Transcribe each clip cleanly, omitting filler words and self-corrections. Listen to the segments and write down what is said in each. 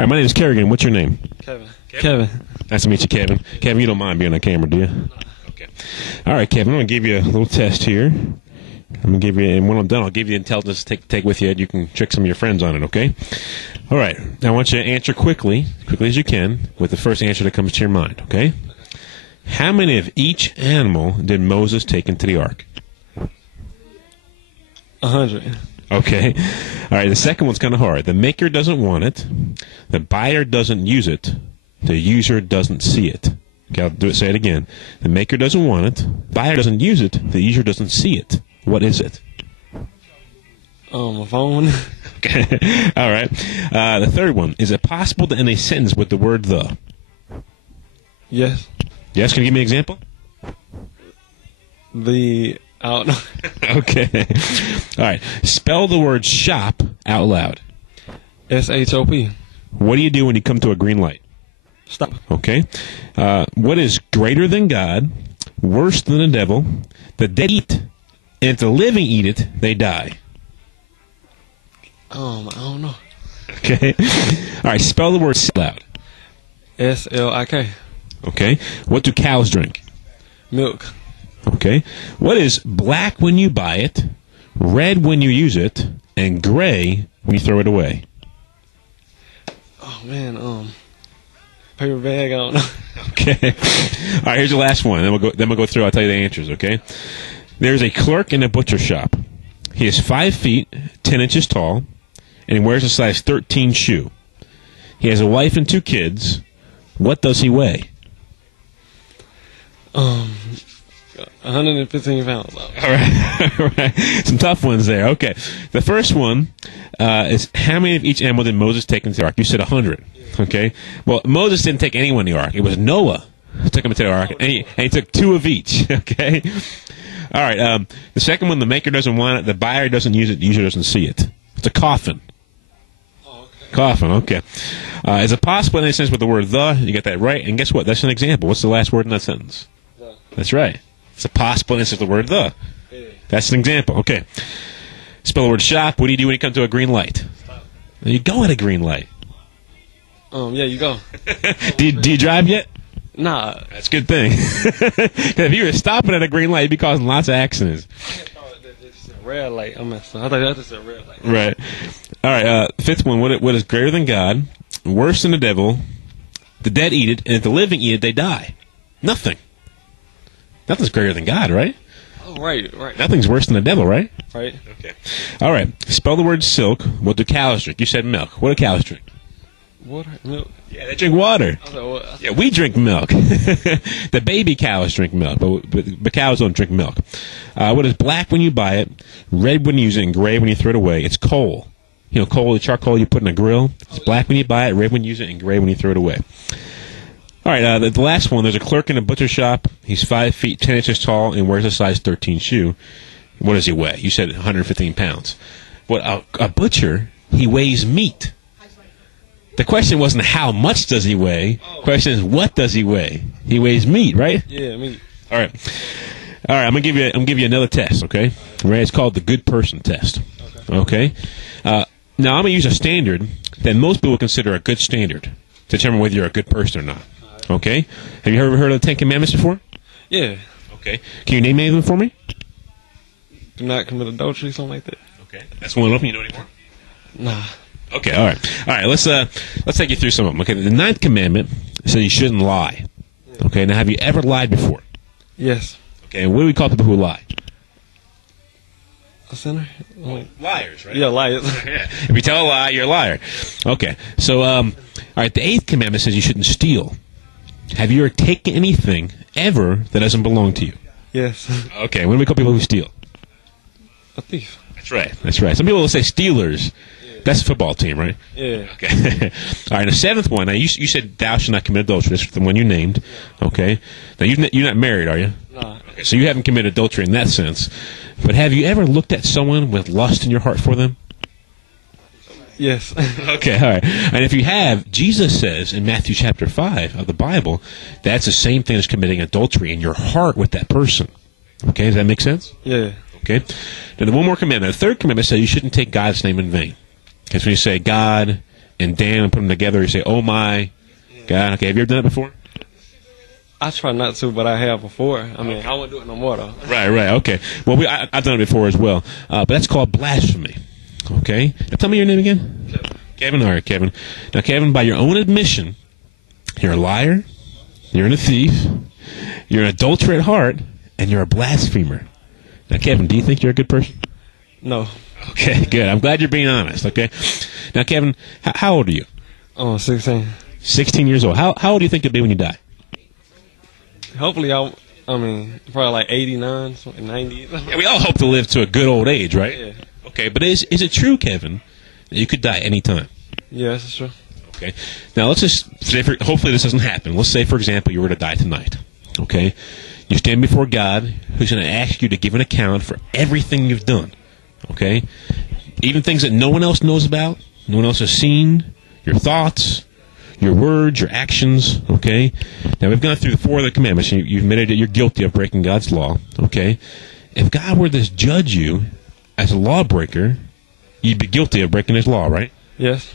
All right, my name is Kerrigan. What's your name? Kevin. Nice to meet you, Kevin. Kevin, you don't mind being on camera, do you? Okay. All right, Kevin, I'm going to give you a little test here. I'm going to give you, and when I'm done, I'll give you the intelligence to take with you. You can trick some of your friends on it, okay? All right. Now I want you to answer quickly as you can, with the first answer that comes to your mind, okay? How many of each animal did Moses take into the ark? 100. Okay. All right, the second one's kind of hard. The maker doesn't want it. The buyer doesn't use it. The user doesn't see it. Okay, I'll say it again. The maker doesn't want it. Buyer doesn't use it. The user doesn't see it. What is it? My phone. Okay. All right. The third one. Is it possible to end a sentence with the word the? Yes. Yes? Can you give me an example? I don't know. Okay. All right. Spell the word shop out loud. SHOP. What do you do when you come to a green light? Stop. Okay. What is greater than God, worse than the devil? The dead eat, and if the living eat it, they die. I don't know. Okay. All right. Spell the word loud. SLIK. Okay. What do cows drink? Milk. Okay. What is black when you buy it, red when you use it, and gray when you throw it away? Oh man, paper bag. I don't know. Okay. All right. Here's the last one. Then we'll go through. I'll tell you the answers. Okay. There's a clerk in a butcher shop. He is 5 feet 10 inches tall, and he wears a size 13 shoe. He has a wife and 2 kids. What does he weigh? 115 pounds. All right. All right. Some tough ones there. Okay. The first one is how many of each animal did Moses take into the ark? You said 100. Okay. Well, Moses didn't take anyone in the ark. It was Noah who took him into the ark, and he took 2 of each. Okay. All right. The second one, the maker doesn't want it. The buyer doesn't use it. The user doesn't see it. It's a coffin. Oh, okay. Coffin. Okay. Is it possible in any sense with the word the? You got that right. And guess what? That's an example. What's the last word in that sentence? The. That's right. It's a possible instance of the word the. Yeah. That's an example. Okay. Spell the word shop. What do you do when you come to a green light? Stop. You go at a green light. Yeah, you go. do you drive yet? Nah. That's a good thing. 'Cause if you were stopping at a green light, you'd be causing lots of accidents. It's a red light. I thought that was a red light. Right. All right. Fifth one. What is greater than God, worse than the devil? The dead eat it, and if the living eat it, they die. Nothing. Nothing's greater than God, right? Oh, right. Nothing's worse than the devil, right? Right. Okay. All right. Spell the word silk. What do cows drink? You said milk. What do cows drink? Water, milk. Yeah, they drink water. Yeah, we drink milk. The baby cows drink milk, but cows don't drink milk. What is black when you buy it, red when you use it, and gray when you throw it away? It's coal. You know, coal, the charcoal you put in a grill. It's black when you buy it, red when you use it, and gray when you throw it away. All right, the last one, there's a clerk in a butcher shop. He's 5 feet 10 inches tall and wears a size 13 shoe. What does he weigh? You said 115 pounds. What a butcher, he weighs meat. The question wasn't how much does he weigh. The question is what does he weigh? He weighs meat, right? Yeah, meat. All right. I'm gonna give you another test. Okay. Right. It's called the good person test. Okay. Now I'm gonna use a standard that most people consider a good standard to determine whether you're a good person or not. Okay. Have you ever heard of the 10 Commandments before? Yeah. Okay. Can you name any of them for me? Do not commit adultery, something like that. Okay. That's one of them. You know anymore? Nah. Okay, all right. Let's take you through some of them. Okay, the 9th commandment says you shouldn't lie. Okay, now have you ever lied before? Yes. Okay, and what do we call people who lie? A sinner? Liars, right? Yeah, liars. Yeah. If you tell a lie, you're a liar. Okay, so all right, the 8th commandment says you shouldn't steal. Have you ever taken anything ever that doesn't belong to you? Yes. Okay, what do we call people who steal? A thief. That's right. Some people will say stealers. That's a football team, right? Yeah. Okay. All right, the 7th one. Now, you said thou shalt not commit adultery. That's the one you named. Okay. Now, you're not married, are you? Nah. Okay, so you haven't committed adultery in that sense. But have you ever looked at someone with lust in your heart for them? Yes. Okay, all right. And if you have, Jesus says in Matthew chapter 5 of the Bible, that's the same thing as committing adultery in your heart with that person. Okay, does that make sense? Yeah. Okay. Now, the one more commandment. The 3rd commandment says you shouldn't take God's name in vain. Because when you say God, and Dan and put them together. You say, "Oh my God!" Okay, have you ever done it before? I try not to, but I have before. I mean, I won't do it no more though. Right. Okay. Well, I've done it before as well, but that's called blasphemy. Okay. Now tell me your name again. Kevin. All right, Kevin. Now, Kevin, by your own admission, you're a liar. You're a thief. You're an adulterer at heart, and you're a blasphemer. Now, Kevin, do you think you're a good person? No. Okay, good. I'm glad you're being honest. Okay. Now, Kevin, how old are you? 16. 16 years old. How old do you think you'll be when you die? Hopefully, I mean, probably like 89, 90. Yeah, we all hope to live to a good old age, right? Yeah. Okay, but is it true, Kevin, that you could die any time? Yes, it's true. Okay. Now, let's just say, hopefully this doesn't happen. Let's say, for example, you were to die tonight. Okay. You stand before God, who's going to ask you to give an account for everything you've done. Okay. Even things that no one else knows about, no one else has seen, your thoughts, your words, your actions. Okay. Now, we've gone through the 4 of the commandments. You've admitted that you're guilty of breaking God's law. Okay. If God were to judge you as a lawbreaker, you'd be guilty of breaking his law, right? Yes.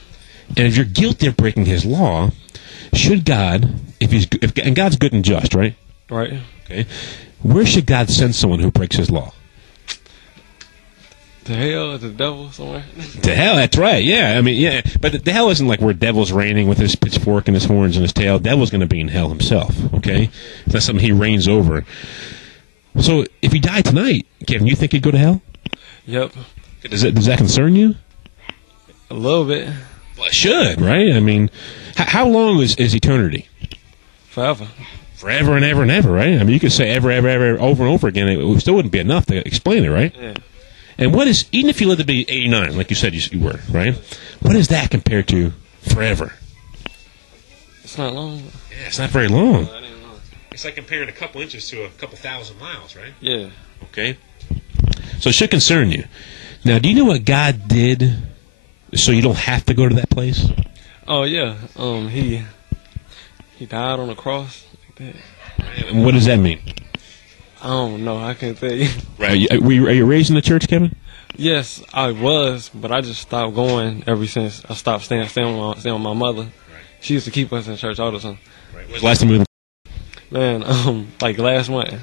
And if you're guilty of breaking his law, should God, and God's good and just, right? Right. Okay. Where should God send someone who breaks his law? To hell, to the devil, somewhere. To hell, that's right. Yeah, I mean, yeah. But the hell isn't like where devil's reigning with his pitchfork and his horns and his tail. Devil's going to be in hell himself, okay? That's something he reigns over. So if he died tonight, Kevin, you think he'd go to hell? Yep. Does that concern you? A little bit. Well, it should, right? I mean, how long is eternity? Forever. Forever and ever and ever, right? I mean, you could say ever, ever, ever, over and over again. It still wouldn't be enough to explain it, right? Yeah. And what is, even if you live to be 89, like you said you were, right? What is that compared to forever? It's not long. Yeah, it's not very long. That ain't long. It's like comparing a couple inches to a couple thousand miles, right? Yeah. Okay. So it should concern you. Now, do you know what God did so you don't have to go to that place? Oh yeah. He died on the cross like that. And what does that mean? I don't know. I can't tell you. Right. Are you raised in the church, Kevin? Yes, I was, but I just stopped going ever since I stopped staying with my mother. Right. She used to keep us in church all the time. Right. When was the last time you were in the Man, like last month.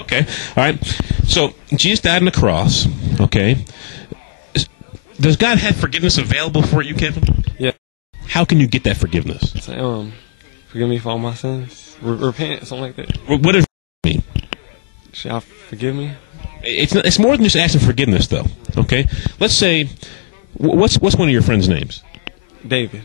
Okay. All right. So Jesus died on the cross. Okay. Does God have forgiveness available for you, Kevin? Yeah. How can you get that forgiveness? Say, forgive me for all my sins. Repent, something like that. What does it mean? Shall I forgive me? It's more than just asking forgiveness, though. Okay. Let's say, what's one of your friends' names? David.